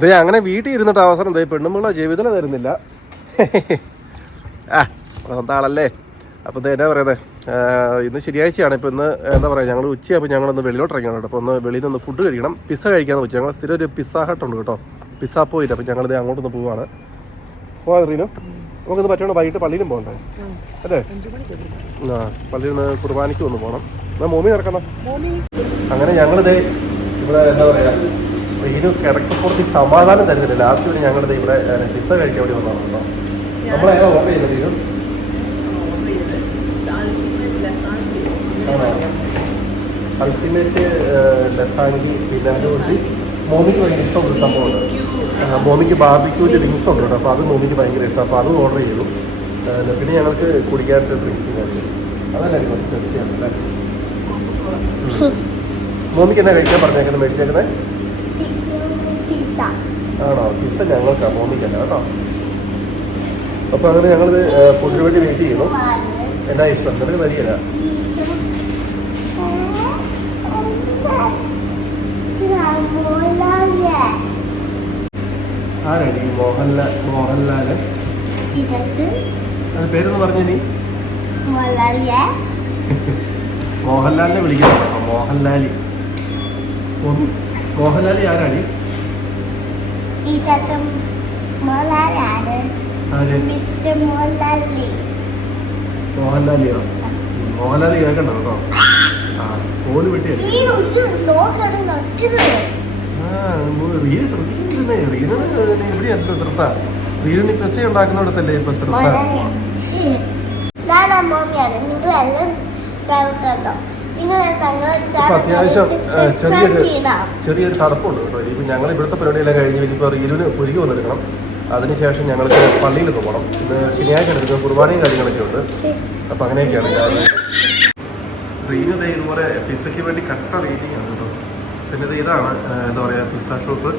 ഇത് അങ്ങനെ വീട്ടിൽ ഇരുന്നിട്ട് അവസരം ദേ പെണ്ണുമ്പിള്ള ജീവിതം തരുന്നില്ല. ആ സ്വന്തം ആളല്ലേ? അപ്പോൾ ഇത് എന്നാ പറയുന്നത് ഇന്ന് ശനിയാഴ്ചയാണ്. ഇപ്പോൾ ഇന്ന് എന്താ പറയുക ഞങ്ങൾ ഉച്ചയാകുമ്പോൾ ഞങ്ങളൊന്ന് വെളിയിലോട്ട് ഇറങ്ങിയാണ് കേട്ടോ. അപ്പോൾ ഒന്ന് വെളിയിൽ നിന്ന് ഫുഡ് കഴിക്കണം. പിസ്സ കഴിക്കാമെന്ന് വെച്ചു. ഞങ്ങൾ സ്ഥിരം ഒരു പിസ്സ ഹട്ടുണ്ട് കേട്ടോ. പിസ്സ പോയില്ല അപ്പോൾ ഞങ്ങളിത് അങ്ങോട്ടൊന്ന് പോവാണ്. പോവാ റീനു. നമുക്കിത് പറ്റണോ വൈകിട്ട് പള്ളിയിലും പോകണ്ടേ? അല്ലേ? ആ പള്ളിയിൽ നിന്ന് കുർബാനയ്ക്ക് ഒന്ന് പോകണം എന്നാൽ മോമി നടക്കണം? അങ്ങനെ ഞങ്ങളിത് ഇവിടെ എന്താ പറയുക ഇതിന് കിടക്കപ്പുറത്ത് സമാധാനം തരുന്നില്ല. ലാസ്റ്റ് വരെ ഞങ്ങളുടെ ഇവിടെ പിസ കഴിക്കാൻ വേണ്ടി വന്നതാണല്ലോ നമ്മളെ നമ്മളേതാ ഓർഡർ ചെയ്യുന്നത് ഇത്? അൾട്ടിമേറ്റ് ലസാങ്കി പിന്നെ അതുകൊണ്ട് മോമിക്ക് ഭയങ്കര ഇഷ്ടമുള്ള സംഭവമുണ്ട് മോമിക്ക് മോമിക്ക് ബാർബിക്യൂവിന്റെ ഡ്രിങ്ക്സ് ഉണ്ട് കേട്ടോ. അപ്പോൾ അത് മോമിക്ക് ഭയങ്കര ഇഷ്ടം. അപ്പോൾ അത് ഓർഡർ ചെയ്തു. പിന്നെ ഞങ്ങൾക്ക് കുടിക്കാനായിട്ട് ഡ്രിങ്ക്സും കാര്യം അതല്ല എനിക്ക് കുറച്ച് തീർച്ചയാണ് അല്ലേ മോമിക്ക് എന്നാ കഴിക്കാൻ പറഞ്ഞേക്കുന്നത്? മേടിച്ചേക്കുന്നത് ആണോ? പിസ്സ ഞങ്ങൾക്ക് മോമിക്കല്ല കേട്ടോ. അപ്പോൾ അങ്ങനെ ഞങ്ങളിത് ഫുഡിന് വേണ്ടി വെയിറ്റ് ചെയ്യുന്നു. എന്നാ ഇഷ്ടം? എന്നിട്ട് വരികയില്ല ആരാണ് ഈ മോഹൻലാൽ മോഹൻലാൽ അത് പേരൊന്ന് പറഞ്ഞു നീ. മോഹൻലാലിനെ വിളിക്കണം മോഹൻലാലി. മോഹൻ- മോഹൻലാലി ആരാണ് ഇതൊക്കെ ആര്? മിസ്റ്റർ മോലാലി മോഹൻലാലിയോ? മോഹൻലാലി കേൾക്കണ്ട കേട്ടോ? ആ കോൽ ആ റീൽ ശ്രദ്ധിക്കുന്നില്ലേ? റീലിന് ഇവിടെയല്ലോ ശ്രദ്ധ. റീലിന് പെസ ഉണ്ടാക്കുന്നിടത്തല്ലേ ഇപ്പൊ ശ്രദ്ധ? നിങ്ങളെല്ലാം ഇപ്പൊ അത്യാവശ്യം ചെറിയൊരു ചെറിയൊരു തടപ്പുണ്ട് കേട്ടോ. ഇപ്പം ഞങ്ങൾ ഇവിടുത്തെ പരിപാടിയെല്ലാം കഴിഞ്ഞ് ഇനിയിപ്പോൾ റീലിന് പൊരുകി വന്നെടുക്കണം. അതിനുശേഷം ഞങ്ങൾക്ക് പള്ളിയിൽ നിന്ന് പോകണം. ഇത് ശനിയാഴ്ച എടുക്കുന്ന കുർബാനയും കാര്യങ്ങളൊക്കെ ഉണ്ട്. അപ്പം അങ്ങനെയൊക്കെയാണ് കാരണം റീന് ദേ ഇതുപോലെ പിസയ്ക്ക് വേണ്ടി കട്ട വെയിറ്റിംഗ് ആണ് കേട്ടോ. പിന്നെ ഇത് ഇതാണ് എന്താ പറയുക പിസ്സ ഷോപ്പ്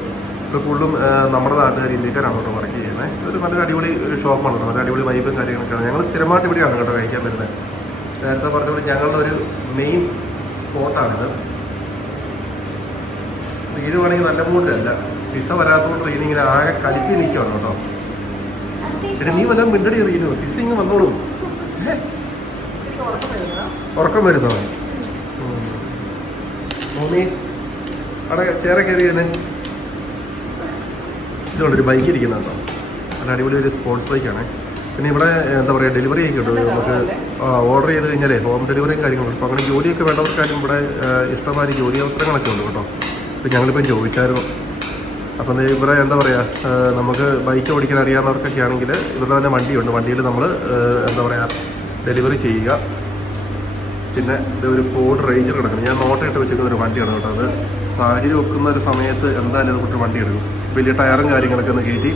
ഇത് കൂടുതലും നമ്മുടെ നാട്ടുകാർ ഇന്ത്യക്കാരാണ് കേട്ടോ വർക്ക് ചെയ്യുന്നത് ഒരു നല്ലൊരു അടിപൊളി ഒരു ഷോപ്പാണ് കേട്ടോ. നല്ല അടിപൊളി വൈബും കാര്യങ്ങളൊക്കെയാണ്. ഞങ്ങൾ സ്ഥിരമായിട്ട് ഇവിടെയാണ് കേട്ടോ കഴിക്കാൻ വരുന്നത്. നേരത്തെ പറഞ്ഞ പോലെ ഞങ്ങളുടെ ഒരു മെയിൻ സ്പോട്ടാണിത്. റീനുവാണെങ്കിൽ നല്ല മൂഡിലല്ല വിസ വരാത്തതുകൊണ്ട് റീൻ ഇങ്ങനെ ആകെ കലിപ്പി നിൽക്കുകയാണ് കേട്ടോ. പിന്നെ നീ വല്ലതും മിണ്ടടി റീനു. പിസ ഇങ്ങ് വന്നോളൂ? ഉറക്കം വരുന്നോ? മോമി അവിടെ ചേര കയറി ഇരുന്ന് ഇതുകൊണ്ടൊരു ബൈക്ക് ഇരിക്കുന്നുണ്ടോ നല്ല അടിപൊളി ഒരു സ്പോർട്സ് ബൈക്കാണ് പിന്നെ ഇവിടെ എന്താ പറയുക ഡെലിവറി ഒക്കെ ഉണ്ട്. നമുക്ക് ഓർഡർ ചെയ്ത് കഴിഞ്ഞാലേ ഹോം ഡെലിവറിയും കാര്യങ്ങളും അപ്പോൾ അങ്ങനെ ജോലിയൊക്കെ വേണ്ടവർക്കാരും ഇവിടെ ഇഷ്ടമായി ജോലി അവസരങ്ങളൊക്കെ ഉണ്ട് കേട്ടോ. ഇപ്പം ഞങ്ങളിപ്പം ചോദിച്ചായിരുന്നു. അപ്പം ഇവിടെ എന്താ പറയുക നമുക്ക് ബൈക്ക് ഓടിക്കാൻ അറിയാവുന്നവർക്കൊക്കെ ആണെങ്കിൽ ഇവരുടെ തന്നെ വണ്ടിയുണ്ട്. വണ്ടിയിൽ നമ്മൾ എന്താ പറയുക ഡെലിവറി ചെയ്യുക. പിന്നെ ഇത് ഒരു ഫോർഡ് റേഞ്ചർ കിടക്കുന്നത് ഞാൻ നോട്ട് ഇട്ട് വെച്ചിരിക്കുന്ന ഒരു വണ്ടിയാണ് കേട്ടോ അത്. സാരി വെക്കുന്ന ഒരു സമയത്ത് എന്തായാലും അത് കുട്ടി വണ്ടി എടുക്കും. വലിയ ടയറും കാര്യങ്ങളൊക്കെ ഒന്ന് കയറ്റി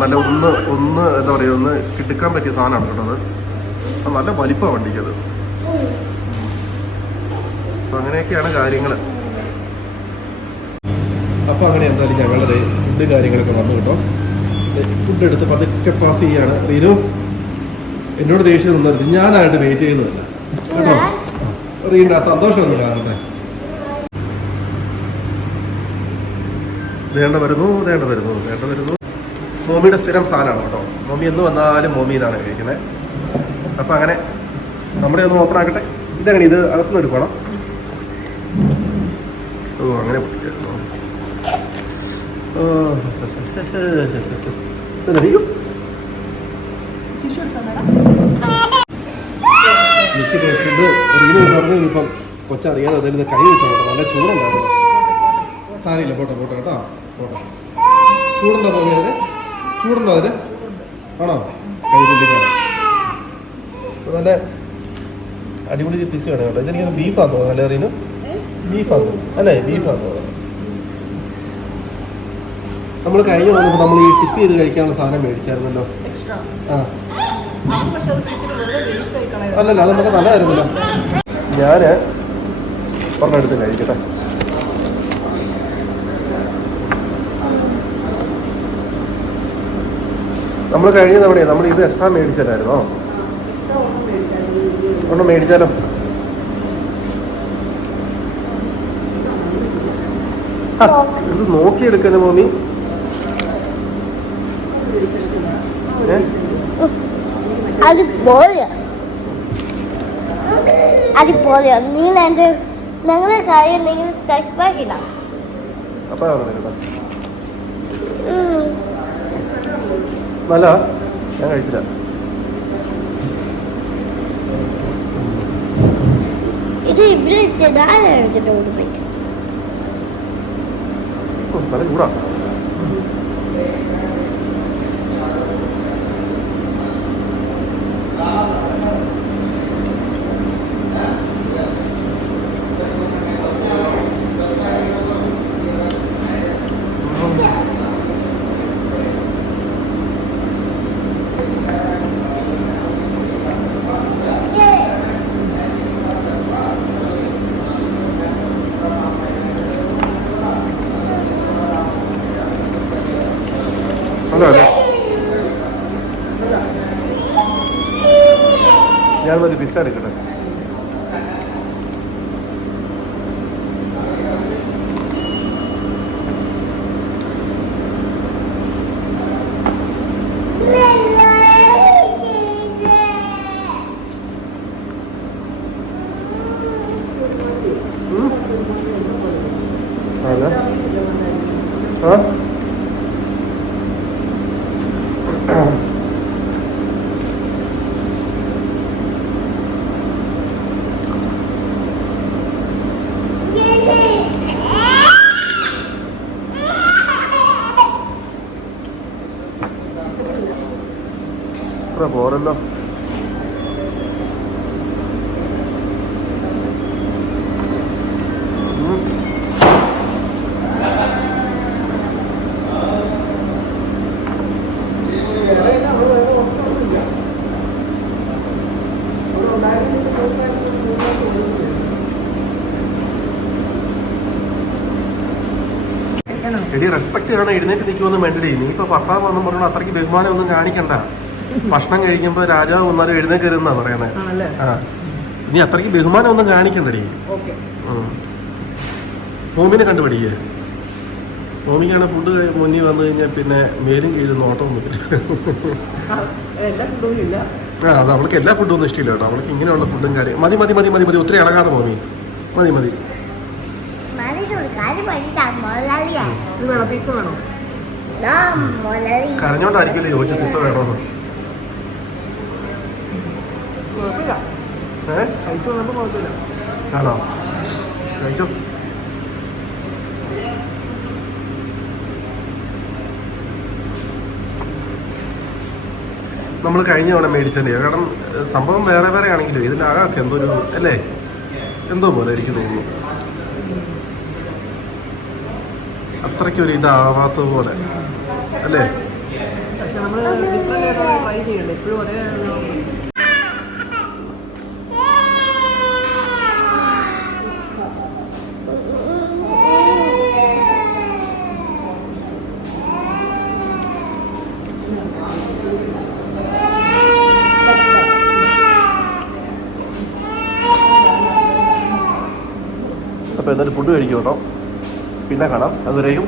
നല്ല ഒന്ന് ഒന്ന് എന്താ പറയുക ഒന്ന് കിടക്കാൻ പറ്റിയ സാധനമാണ് കേട്ടോ അത്. നല്ല വലിപ്പമാണ് വണ്ടിക്കത് അപ്പം അങ്ങനെയൊക്കെയാണ് കാര്യങ്ങൾ അപ്പോൾ അങ്ങനെ എന്തായാലും ഞങ്ങളുടെ ഫുഡ് കാര്യങ്ങളൊക്കെ വന്നു കേട്ടോ. ഫുഡ് എടുത്ത് പതുക്കെ പാസ് ചെയ്യാണ്. റീനു എന്നോട് ദേഷ്യം നിന്നരുത് ഞാനായിട്ട് വെയിറ്റ് ചെയ്യുന്നതല്ല. കേട്ടോ? റീന സന്തോഷം ഒന്ന് കാണട്ടെ. വേണ്ട വരുന്നു വേണ്ട വരുന്നു വേണ്ട വരുന്നു. മോമിയുടെ സ്ഥിരം സാധനമാണ് കേട്ടോ. മോമി എന്ന് വന്നാലും മോമി ഇതാണ് കഴിക്കുന്നത് അപ്പം അങ്ങനെ നമ്മുടെ ഒന്ന് ഓപ്പൺ ആക്കട്ടെ. ഇതങ്ങനെ? ഇത് അകത്തുനിന്ന് എടുക്കണം ഓ അങ്ങനെ പൊട്ടിക്കായിരുന്നു ഓ ഫുഡ് റീന് പറഞ്ഞു ഇനിയിപ്പം കൊച്ചറിയാതെ അതിൽ കൈ വെച്ചോ നല്ല ചൂടുണ്ടായിരുന്നു. സാരമില്ല. പോട്ടെ പോട്ടെ കേട്ടോ. പോട്ടെ. ചൂടുണ്ടോ അതിന് ചൂടുണ്ടോ അതിന്? ആണോ? കൈ നല്ല അടിപൊളി പീസ് വേണം കേട്ടോ. ഇതെനിക്ക് ബീഫാന്ന് തോന്നുന്നു അല്ലേ അറിയുന്നു ബീഫാന്ന് തോന്നുന്നു. അല്ലേ? ബീഫാന്ന് തോന്നുന്നു. നമ്മൾ കഴിഞ്ഞ വന്നപ്പോൾ നമ്മൾ ഈ ടിപ്പ് ചെയ്ത് കഴിക്കാനുള്ള സാധനം മേടിച്ചായിരുന്നല്ലോ. ആ. അല്ലല്ല അത് നമുക്ക് നല്ലതായിരുന്നല്ലോ. ഞാൻ ഒരെണ്ണെടുത്ത് കഴിക്കട്ടെ. നമ്മൾ കഴിഞ്ഞ തവണ നമ്മൾ ഇത് എക്സ്ട്രാ മേടിച്ചതായിരുന്നോ? ഒന്ന് മേടിച്ചാലോ? ഇത് നോക്കിയെടുക്കുന്ന മോമി അപ്പൊ അത് പോലെയാ. അത് പോലെയാ. നിങ്ങൾ എന്റെ ഞങ്ങളെ കാര്യം നിങ്ങൾ സബ്സ്ക്രൈബ് ചെയ്യണം അപ്പം കേട്ടോ. ഉം. നല്ല ഞാൻ കഴിച്ചില്ല. ഇത് ഇവിടെ നല്ല ചൂടാ. അല്ലേ ഞാൻ ഒരു പിസ്സ എടുക്കട്ടെ ഉം? അതെ ആ ഇത്ര പോരല്ലോ. എടി റെസ്പെക്ട് ചെയ്യണം. എഴുന്നേറ്റ് നിൽക്കുമെന്ന് വേണ്ടടി നീ ഇപ്പൊ ഭർത്താവ് വന്നു പറഞ്ഞു അത്രയ്ക്ക് ബഹുമാനം ഒന്നും കാണിക്കണ്ട. ഭക്ഷണം കഴിക്കുമ്പോ രാജാവ് വന്നാലും എഴുന്നേക്കരുതെന്നാ പറയണേ ഇനി ആ. നീ അത്രയ്ക്ക് ബഹുമാനം ഒന്നും കാണിക്കണ്ടടി ഭൂമിനെ കണ്ടുപിടിക്കേ. ഭൂമിക്കാണ് ഫുഡ് മുന്നിൽ വന്നു കഴിഞ്ഞാൽ പിന്നെ മേലും കീഴും നോട്ടം ഒന്നും എല്ലാ ഫുഡും ആ അത് അവൾക്ക് എല്ലാ ഫുഡും ഒന്നും ഇഷ്ടമില്ല കേട്ടോ. അവൾക്ക് ഇങ്ങനെയുള്ള ഫുഡും കാര്യം മതി മതി മതി മതി മതി. ഒത്തിരി ഇളകാതെ മോമി മതി മതി. കരഞ്ഞോണ്ടായിരിക്കില്ലേ ചോദിച്ചു പിസ വേണമെന്ന് കുഴപ്പമില്ല ഏ കഴിച്ചു വന്നപ്പോൾ കുഴപ്പമില്ല ആണോ? കഴിച്ചോ. നമ്മൾ കഴിഞ്ഞ തവണ മേടിച്ചല്ലേ കാരണം സംഭവം വേറെ വേറെ ആണെങ്കിലും ഇതിനകത്ത് എന്തോ ഒരു അല്ലേ? എന്തോ പോലെ എനിക്ക് തോന്നുന്നു. അത്രയ്ക്കൊരു ഇതാവാത്തത് പോലെ. അല്ലേ? നമ്മൾ ഡിഫറെന്റ് ആയിട്ട് ട്രൈ ചെയ്യണ്ടേ? എപ്പോഴും ഒരേ എന്തായാലും ഫുഡ് കഴിക്കും കേട്ടോ. പിന്നെ കാണാം. അതുവരെയും